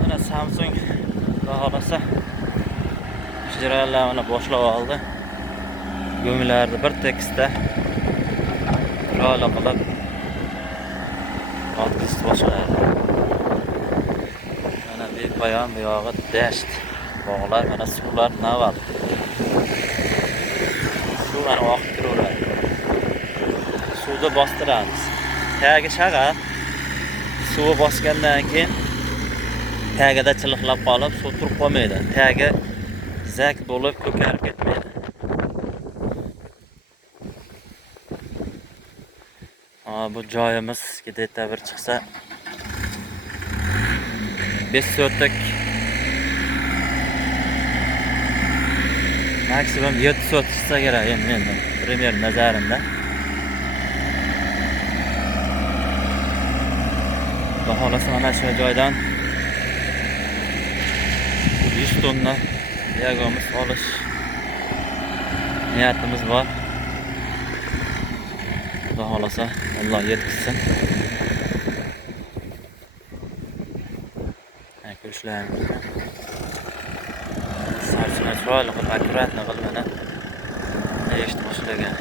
Mana Samsung xohlasa ijaralarni boshlab oldi. Go'nglarni bir tekisda chiroyli qilib otqizib boshladi. Mana bepoyon bu yog'i dasht. Bog'lar, mana suvlar naval. Suv ana oqib turaveradi. Suvda bostiramiz. Tagiga shag'al. Suvi bosgandan keyin tagida chiliqlab qolib, suv turib qolmaydi. Tagi zak bo'lib ko'karib ketmaydi. Bu joyimiz gideta bir chiqsa 5 so'tlik maksimum 7 so't chiqsa kerak endi primer nazarimda. Xohlasa mana shu joydan 100 tonna yagomiz olish niyatimiz bor. Xudo xohlasa Alloh yetkazsin. Ko'rishlarimiz sarchini chiroyli qilib akkuratni qilib mana eshitib boshlagan.